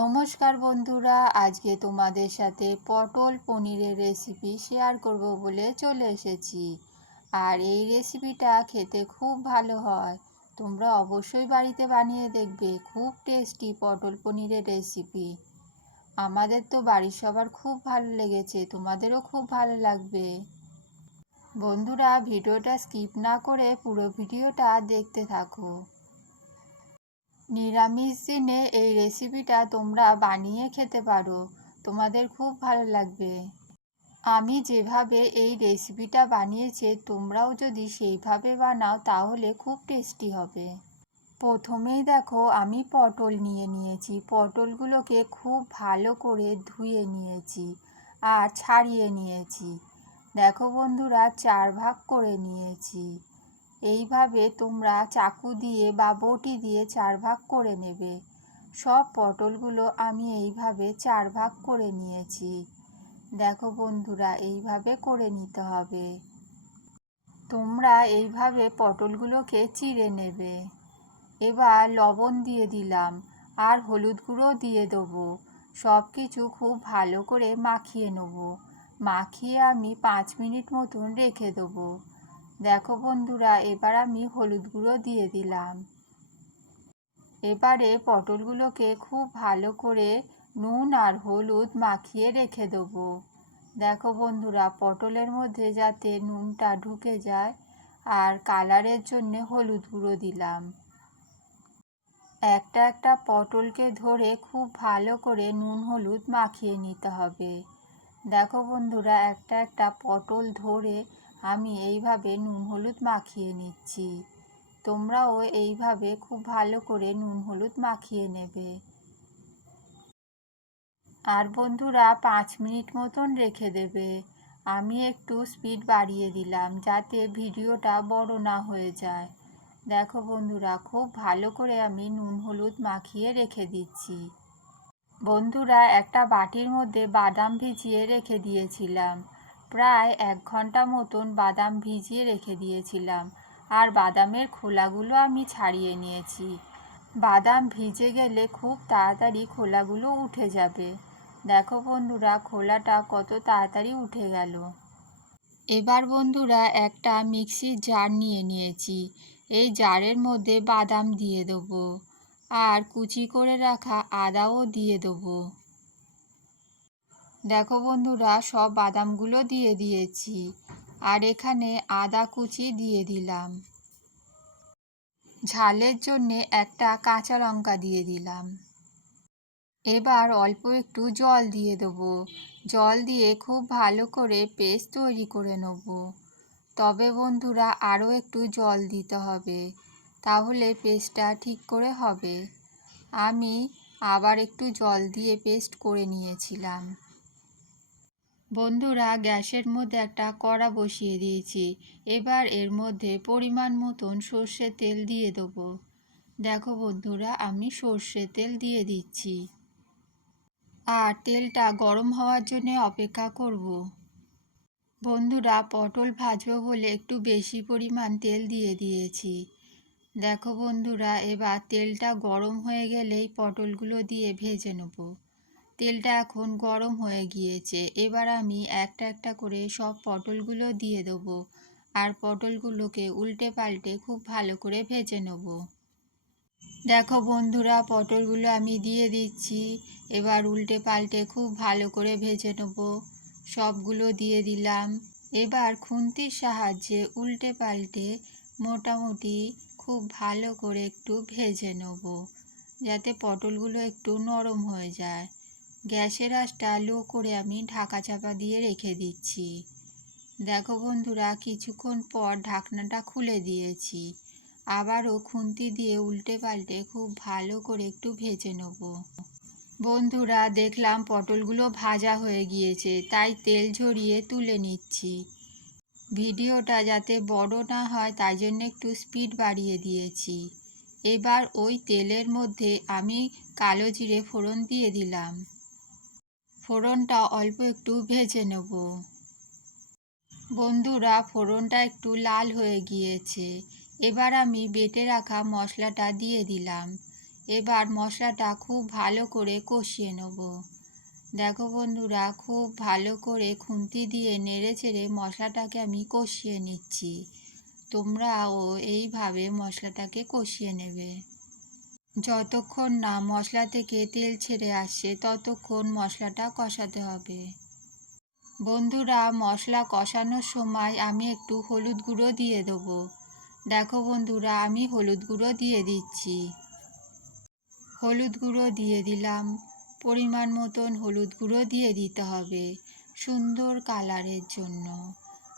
নমস্কার বন্ধুরা, আজকে তোমাদের সাথে পটল পনিরের রেসিপি শেয়ার করব বলে চলে এসেছি। আর এই রেসিপিটা খেতে খুব ভালো হয়। তোমরা অবশ্যই বাড়িতে বানিয়ে দেখবে, খুব টেস্টি পটল পনিরের রেসিপি আমাদের তো বাড়ির সবার খুব ভালো লেগেছে, তোমাদেরও খুব ভালো লাগবে। বন্ধুরা, ভিডিওটা স্কিপ না করে পুরো ভিডিওটা দেখতে থাকো। নিরামিষ দিনে এই রেসিপিটা তোমরা বানিয়ে খেতে পারো। তোমাদের খুব ভালো লাগবে। আমি যেভাবে এই রেসিপিটা বানিয়েছি, তোমরাও যদি সেইভাবে বানাও, তাহলে খুব টেস্টি হবে। প্রথমেই দেখো, আমি পটল নিয়ে নিয়েছি। পটলগুলোকে খুব ভালো করে ধুয়ে নিয়েছি আর ছাড়িয়ে নিয়েছি। দেখো বন্ধুরা, চার ভাগ করে নিয়েছি। এইভাবে তোমরা চাকু দিয়ে বা বটি দিয়ে চার ভাগ করে নেবে। সব পটলগুলো আমি এইভাবে চার ভাগ করে নিয়েছি। দেখো বন্ধুরা, এইভাবে করে নিতে হবে। তোমরা এইভাবে পটলগুলোকে চিড়ে নেবে। এবার লবণ দিয়ে দিলাম আর হলুদ গুঁড়ো দিয়ে দেবো। সব কিছু খুব ভালো করে মাখিয়ে নেব। মাখিয়ে আমি পাঁচ মিনিট মতন রেখে দেবো। দেখো বন্ধুরা, এবার আমি হলুদ গুঁড়ো দিয়ে দিলাম। এবারে পটলগুলোকে খুব ভালো করে নুন আর হলুদ মাখিয়ে রেখে দেবো। দেখো বন্ধুরা, পটলের মধ্যে যাতে নুনটা ঢুকে যায়, আর কালারের জন্যে হলুদ গুঁড়ো দিলাম। একটা একটা পটলকে ধরে খুব ভালো করে নুন হলুদ মাখিয়ে নিতে হবে। দেখো বন্ধুরা, একটা একটা পটল ধরে আমি এইভাবে নুন হলুদ মাখিয়ে নিচ্ছি। তোমরাও এইভাবে খুব ভালো করে নুন হলুদ মাখিয়ে নেবে। আর বন্ধুরা, পাঁচ মিনিট মতন রেখে দেবে। আমি একটু স্পিড বাড়িয়ে দিলাম যাতে ভিডিওটা বড় না হয়ে যায়। দেখো বন্ধুরা, খুব ভালো করে আমি নুন হলুদ মাখিয়ে রেখে দিচ্ছি। বন্ধুরা, একটা বাটির মধ্যে বাদাম ভিজিয়ে রেখে দিয়েছিলাম। প্রায় এক ঘণ্টা মতন বাদাম ভিজিয়ে রেখে দিয়েছিলাম। আর বাদামের খোলাগুলো আমি ছাড়িয়ে নিয়েছি। বাদাম ভিজে গেলে খুব তাড়াতাড়ি খোলাগুলো উঠে যাবে। দেখো বন্ধুরা, খোলাটা কত তাড়াতাড়ি উঠে গেল। এবার বন্ধুরা, একটা মিক্সির জার নিয়ে নিয়েছি। এই জারের মধ্যে বাদাম দিয়ে দেবো। আর কুচি করে রাখা আদাও দিয়ে দেবো। দেখো বন্ধুরা, সব বাদামগুলো দিয়ে দিয়েছি আর এখানে আদা কুচি দিয়ে দিলাম। ঝালের জন্যে একটা কাঁচা লঙ্কা দিয়ে দিলাম। এবার অল্প একটু জল দিয়ে দেবো। জল দিয়ে খুব ভালো করে পেস্ট তৈরি করে নেব। তবে বন্ধুরা, আরও একটু জল দিতে হবে, তাহলে পেস্টটা ঠিক করে হবে। আমি আবার একটু জল দিয়ে পেস্ট করে নিয়েছিলাম। বন্ধুরা, গ্যাসের মধ্যে একটা কড়া বসিয়ে দিয়েছি। এবার এর মধ্যে পরিমাণ মতন সর্ষে তেল দিয়ে দেবো। দেখো বন্ধুরা, আমি সর্ষে তেল দিয়ে দিচ্ছি। আর তেলটা গরম হওয়ার জন্য অপেক্ষা করব। বন্ধুরা, পটল ভাজবো বলে একটু বেশি পরিমাণ তেল দিয়ে দিয়েছি। দেখো বন্ধুরা, এবার তেলটা গরম হয়ে গেলেই পটলগুলো দিয়ে ভেজে নেব। তেলটা এখন গরম হয়ে গিয়েছে। এবার আমি একটা একটা করে সব পটলগুলো দিয়ে দেবো আর পটলগুলোকে উল্টে পাল্টে খুব ভালো করে ভেজে নেব। দেখো বন্ধুরা, পটলগুলো আমি দিয়ে দিচ্ছি। এবার উল্টে পাল্টে খুব ভালো করে ভেজে নেব। সবগুলো দিয়ে দিলাম। এবার খুন্তির সাহায্যে উল্টে পাল্টে মোটামুটি খুব ভালো করে একটু ভেজে নেব, যাতে পটলগুলো একটু নরম হয়ে যায়। গ্যাসের আঁচটা লো করে আমি ঢাকা চাপা দিয়ে রেখে দিচ্ছি। দেখো বন্ধুরা, কিছুক্ষণ পর ঢাকনাটা খুলে দিয়েছি। আবারও খুন্তি দিয়ে উল্টে পাল্টে খুব ভালো করে একটু ভেজে নেব। বন্ধুরা, দেখলাম পটলগুলো ভাজা হয়ে গিয়েছে, তাই তেল ঝরিয়ে তুলে নিচ্ছি। ভিডিওটা যাতে বড় না হয়, তাই জন্য একটু স্পিড বাড়িয়ে দিয়েছি। এবার ওই তেলের মধ্যে আমি কালো জিরে ফোড়ন দিয়ে দিলাম। ফোড়নটা অল্প একটু ভেজে নেব। বন্ধুরা, ফোড়নটা একটু লাল হয়ে গিয়েছে। এবার আমি বেটে রাখা মশলাটা দিয়ে দিলাম। এবার মশলাটা খুব ভালো করে কষিয়ে নেব। দেখো বন্ধুরা, খুব ভালো করে খুন্তি দিয়ে নেড়ে চেড়ে মশলাটাকে আমি কষিয়ে নিচ্ছি। তোমরাও এইভাবে মশলাটাকে কষিয়ে নেবে। যতক্ষণ না মশলা থেকে তেল ছেড়ে আসছে ততক্ষণ মশলাটা কষাতে হবে। বন্ধুরা, মশলা কষানোর সময় আমি একটু হলুদ গুঁড়ো দিয়ে দেবো। দেখো বন্ধুরা, আমি হলুদ গুঁড়ো দিয়ে দিচ্ছি। হলুদ গুঁড়ো দিয়ে দিলাম। পরিমাণ মতন হলুদ গুঁড়ো দিয়ে দিতে হবে সুন্দর কালারের জন্য।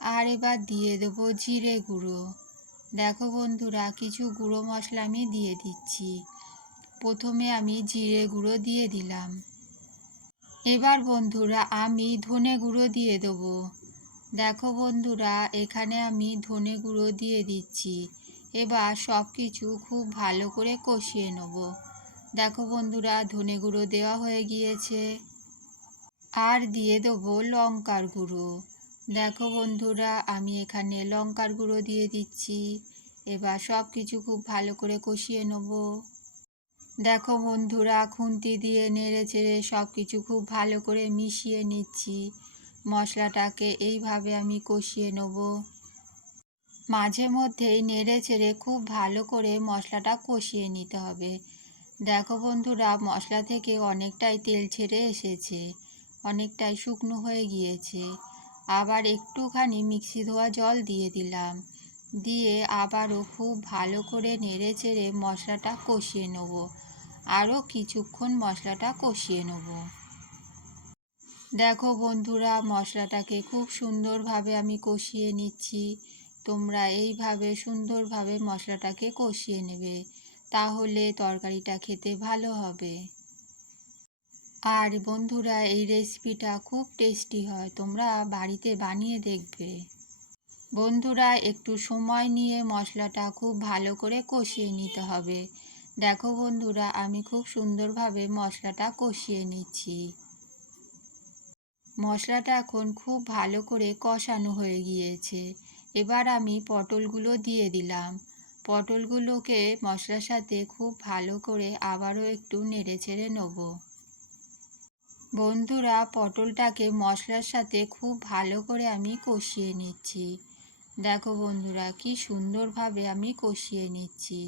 আর এবার দিয়ে দেবো জিরে গুঁড়ো। দেখো বন্ধুরা, কিছু গুঁড়ো মশলা আমি দিয়ে দিচ্ছি। প্রথমে আমি জিরে গুঁড়ো দিয়ে দিলাম। এবার বন্ধুরা, আমি ধনে গুঁড়ো দিয়ে দেবো। দেখো বন্ধুরা, এখানে আমি ধনে গুঁড়ো দিয়ে দিচ্ছি। এবার সব কিছু খুব ভালো করে কষিয়ে নেব। দেখো বন্ধুরা, ধনে গুঁড়ো দেওয়া হয়ে গিয়েছে। আর দিয়ে দেবো লঙ্কার গুঁড়ো। দেখো বন্ধুরা, আমি এখানে লঙ্কার গুঁড়ো দিয়ে দিচ্ছি। এবার সব কিছু খুব ভালো করে কষিয়ে নেব। দেখো বন্ধুরা, খুন্তি দিয়ে নেড়ে চেড়ে সব কিছু খুব ভালো করে মিশিয়ে নিচ্ছি। মশলাটাকে এইভাবে আমি কষিয়ে নেব। মাঝে মধ্যেই নেড়ে চেড়ে খুব ভালো করে মশলাটা কষিয়ে নিতে হবে। দেখো বন্ধুরা, মশলা থেকে অনেকটাই তেল ছেড়ে এসেছে, অনেকটাই শুকনো হয়ে গিয়েছে। আবার একটুখানি মিক্সি ধোয়া জল দিয়ে দিলাম। দিয়ে আবারও খুব ভালো করে নেড়ে চেড়ে মশলাটা কষিয়ে নেব। আরও কিছুক্ষণ মশলাটা কষিয়ে নেব। দেখো বন্ধুরা, মশলাটাকে খুব সুন্দরভাবে আমি কষিয়ে নিচ্ছি। তোমরা এইভাবে সুন্দরভাবে মশলাটাকে কষিয়ে নেবে, তাহলে তরকারিটা খেতে ভালো হবে। আর বন্ধুরা, এই রেসিপিটা খুব টেস্টি হয়, তোমরা বাড়িতে বানিয়ে দেখবে। বন্ধুরা, একটু সময় নিয়ে মশলাটা খুব ভালো করে কষিয়ে নিতে হবে। দেখো বন্ধুরা, আমি খুব সুন্দরভাবে মশলাটা কষিয়ে নিচ্ছি। মশলাটা এখন খুব ভালো করে কষানো হয়ে গিয়েছে। এবার আমি পটলগুলো দিয়ে দিলাম। পটলগুলোকে মশলার সাথে খুব ভালো করে আবারও একটু নেড়ে ছেড়ে নেব। বন্ধুরা, পটলটাকে মশলার সাথে খুব ভালো করে আমি কষিয়ে নিচ্ছি। দেখো বন্ধুরা, কি সুন্দরভাবে আমি কষিয়ে নিচ্ছি।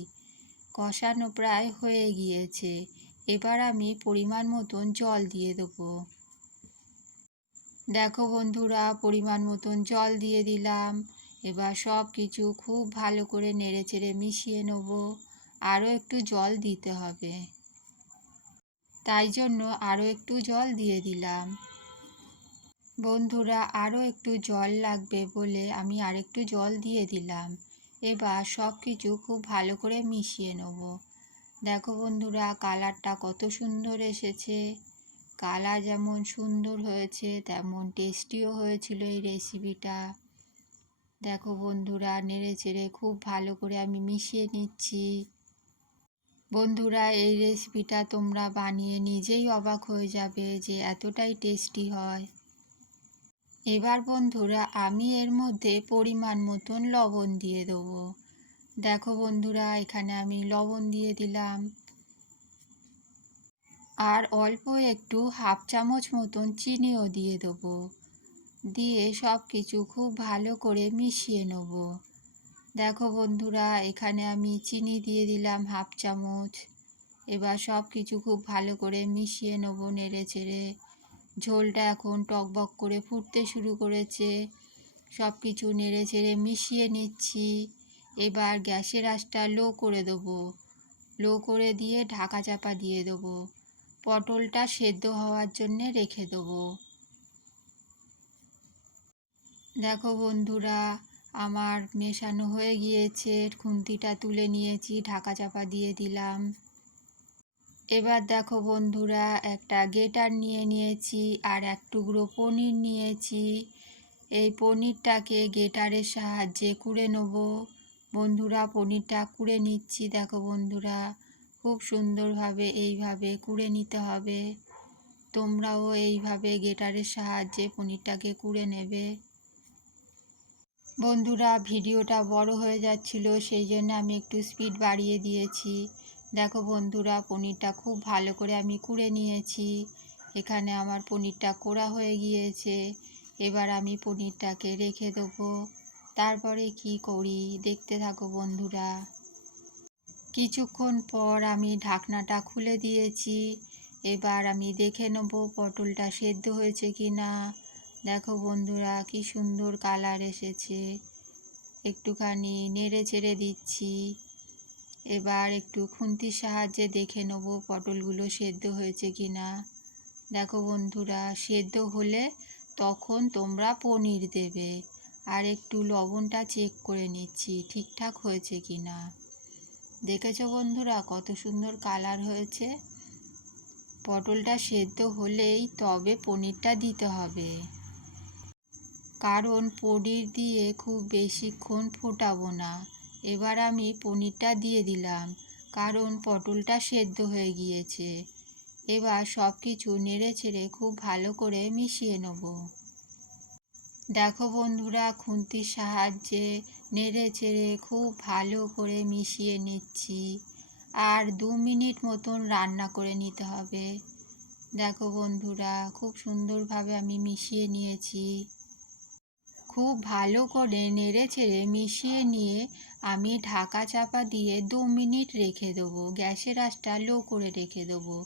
কষানো প্রায় হয়ে গিয়েছে। এবার আমি পরিমাণ মতন জল দিয়ে দেবো। দেখো বন্ধুরা, পরিমাণ মতন জল দিয়ে দিলাম। এবার সব কিছু খুব ভালো করে নেড়ে চেড়ে মিশিয়ে নেব। আরও একটু জল দিতে হবে। তাই জন্য আরও একটু জল দিয়ে দিলাম। বন্ধুরা, আরও একটু জল লাগবে বলে আমি আরেকটু জল দিয়ে দিলাম। এবার সব কিছু খুব ভালো করে মিশিয়ে নেব। দেখো বন্ধুরা, কালারটা কত সুন্দর এসেছে। কালার যেমন সুন্দর হয়েছে, তেমন টেস্টিও হয়েছিল এই রেসিপিটা দেখো বন্ধুরা, নেড়ে চেড়ে খুব ভালো করে আমি মিশিয়ে নিচ্ছি। বন্ধুরা, এই রেসিপিটা তোমরা বানিয়ে নিজেই অবাক হয়ে যাবে যে এতটাই টেস্টি হয়। এবার বন্ধুরা, আমি এর মধ্যে পরিমাণ মতন লবণ দিয়ে দেবো। দেখো বন্ধুরা, এখানে আমি লবণ দিয়ে দিলাম। আর অল্প একটু হাফ চামচ মতন চিনিও দিয়ে দেবো। দিয়ে সব কিছু খুব ভালো করে মিশিয়ে নেব। দেখো বন্ধুরা, এখানে আমি চিনি দিয়ে দিলাম হাফ চামচ। এবার সব কিছু খুব ভালো করে মিশিয়ে নেব নেড়ে চেড়ে ঝোলটা এখন টকবক করে ফুটতে শুরু করেছে। সব কিছু নেড়ে চেড়ে মিশিয়ে নিচ্ছি। এবার গ্যাসের আঁচটা লো করে দেবো। লো করে দিয়ে ঢাকা চাপা দিয়ে দেবো। পটলটা সেদ্ধ হওয়ার জন্যে রেখে দেবো। দেখো বন্ধুরা, আমার মেশানো হয়ে গিয়েছে। খুন্তিটা তুলে নিয়েছি, ঢাকা চাপা দিয়ে দিলাম। এবার দেখো বন্ধুরা, একটা গেটার নিয়ে নিয়েছি আর এক টুকরো পনির নিয়েছি। এই পনিরটাকে গেটারের সাহায্যে কুড়ে নেব। বন্ধুরা, পনিরটা কুড়ে নিচ্ছি, দেখো বন্ধুরা। খুব সুন্দরভাবে এইভাবে কুড়ে নিতে হবে। তোমরাও এইভাবে গেটারের সাহায্যে পনিরটাকে কুড়ে নেবে। বন্ধুরা, ভিডিওটা বড় হয়ে যাচ্ছিল, সেই জন্য আমি একটু স্পিড বাড়িয়ে দিয়েছি। দেখো বন্ধুরা, পনিরটা খুব ভালো করে আমি কুড়ে নিয়েছি। এখানে আমার পনিরটা কোড়া হয়ে গিয়েছে। এবার আমি পনিরটাকে রেখে দেবো। তারপরে কি করি দেখতে থাকো বন্ধুরা। কিছুক্ষণ পর আমি ঢাকনাটা খুলে দিয়েছি। এবার আমি দেখে নেব পটলটা সেদ্ধ হয়েছে কি না দেখো বন্ধুরা, কি সুন্দর কালার এসেছে। একটুখানি নেড়ে চেড়ে দিচ্ছি। এবার একটু খুন্তির সাহায্যে দেখে নেব পটলগুলো সেদ্ধ হয়েছে কি না। দেখো বন্ধুরা, সেদ্ধ হলে তখন তোমরা পনির দেবে। আর একটু লবণটা চেক করে নিচ্ছি, ঠিকঠাক হয়েছে কি না। দেখেছ বন্ধুরা, কত সুন্দর কালার হয়েছে। পটলটা সেদ্ধ হলেই তবে পনিরটা দিতে হবে। কারণ পনির দিয়ে খুব বেশিক্ষণ ফোটাবো না। এবার আমি পনিরটা দিয়ে দিলাম, কারণ পটলটা সেদ্ধ হয়ে গিয়েছে। এবার সব কিছু নেড়ে ছেড়ে খুব ভালো করে মিশিয়ে নেব। দেখো বন্ধুরা, খুন্তির সাহায্যে নেড়ে চেড়ে খুব ভালো করে মিশিয়ে নিচ্ছি। আর দু মিনিট মতন রান্না করে নিতে হবে। দেখো বন্ধুরা, খুব সুন্দরভাবে আমি মিশিয়ে নিয়েছি। খুব ভালো করে নেড়ে ছেড়ে মিশিয়ে নিয়ে আমি ঢাকা চাপা দিয়ে দু মিনিট রেখে দেবো। গ্যাসের আঁচটা লো করে রেখে দেবো।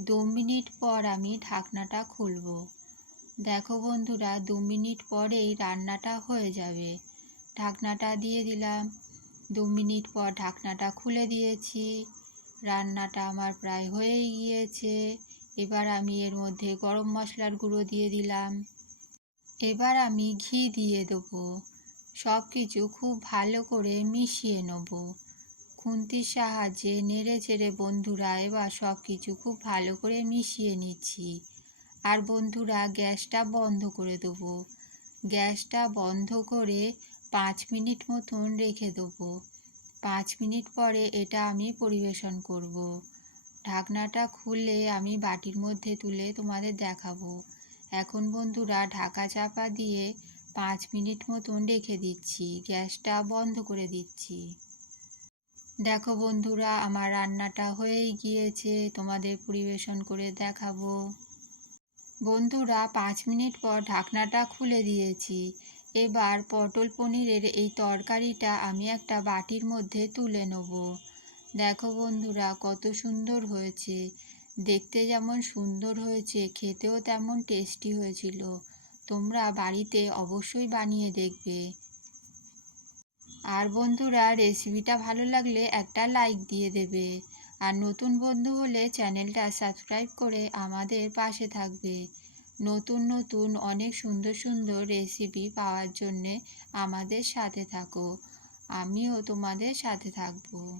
দু মিনিট পর আমি ঢাকনাটা খুলব। দেখো বন্ধুরা, দু মিনিট পরেই রান্নাটা হয়ে যাবে। ঢাকনাটা দিয়ে দিলাম। দু মিনিট পর ঢাকনাটা খুলে দিয়েছি। রান্নাটা আমার প্রায় হয়েই গিয়েছে। এবার আমি এর মধ্যে গরম মশলার গুঁড়ো দিয়ে দিলাম। এবার আমি ঘি দিয়ে দেবো। সব কিছু খুব ভালো করে মিশিয়ে নেব। খুন্তির সাহায্যে নেড়ে চেড়ে বন্ধুরা, এবার সব কিছু খুব ভালো করে মিশিয়ে নিচ্ছি। আর বন্ধুরা, গ্যাসটা বন্ধ করে দেবো। গ্যাসটা বন্ধ করে পাঁচ মিনিট মতন রেখে দেবো। পাঁচ মিনিট পরে এটা আমি পরিবেশন করব। ঢাকনাটা খুলে আমি বাটির মধ্যে তুলে তোমাদের দেখাবো। এখন বন্ধুরা ঢাকা চাপা দিয়ে পাঁচ মিনিট মতন রেখে দিচ্ছি, গ্যাসটা বন্ধ করে দিচ্ছি। দেখো বন্ধুরা, আমার রান্নাটা হয়েই গিয়েছে, তোমাদের পরিবেশন করে দেখাবো। বন্ধুরা, পাঁচ মিনিট পর ঢাকনাটা খুলে দিয়েছি। এবার পটল পনিরের এই তরকারিটা আমি একটা বাটির মধ্যে তুলে নেব। দেখো বন্ধুরা, কত সুন্দর হয়েছে। দেখতে যেমন সুন্দর হয়েছে, খেতেও তেমন টেস্টি হয়েছিল। তোমরা বাড়িতে অবশ্যই বানিয়ে দেখবে। আর বন্ধুরা রেসিপিটা ভালো লাগলে একটা লাইক দিয়ে দেবে। আর নতুন বন্ধু হলে চ্যানেলটা সাবস্ক্রাইব করে আমাদের পাশে থাকবে। নতুন নতুন অনেক সুন্দর সুন্দর রেসিপি পাওয়ার জন্যে আমাদের সাথে থাকো। আমিও তোমাদের সাথে থাকব।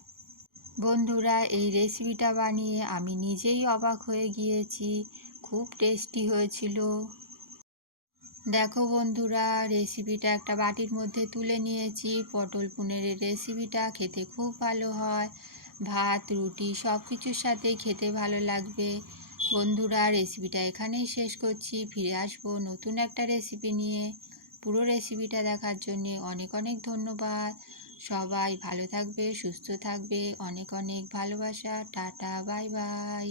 বন্ধুরা, এই রেসিপিটা বানিয়ে আমি নিজেই অবাক হয়ে গিয়েছি। খুব টেস্টি হয়েছিল। দেখো বন্ধুরা রেসিপিটা একটা বাটির মধ্যে তুলে নিয়েছি। পটল পনিরের রেসিপিটা খেতে খুব ভালো হয়। ভাত, রুটি সব কিছুর সাথে খেতে ভালো লাগবে। বন্ধুরা রেসিপিটা এখানেই শেষ করছি। ফিরে আসব নতুন একটা রেসিপি নিয়ে। পুরো রেসিপিটা দেখার জন্যে অনেক অনেক ধন্যবাদ। সবাই ভালো থাকবে সুস্থ থাকবে। অনেক অনেক ভালোবাসা। Tata bye bye.